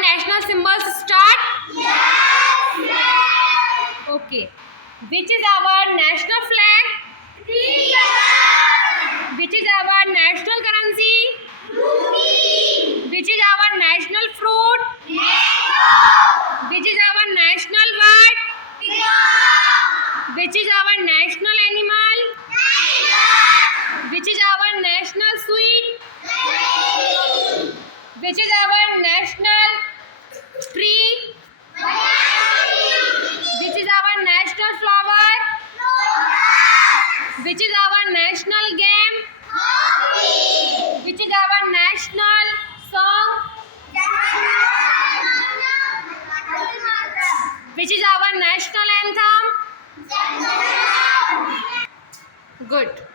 national symbols start? Okay. Which is our national flag? Which is our national currency? Which is our national fruit? Which is our national bird? Which is our national animal? Which is our national sweet? Which is our national tree? Which is our national flower? Which is our national game? Which is our national song? Which is our national anthem? Good.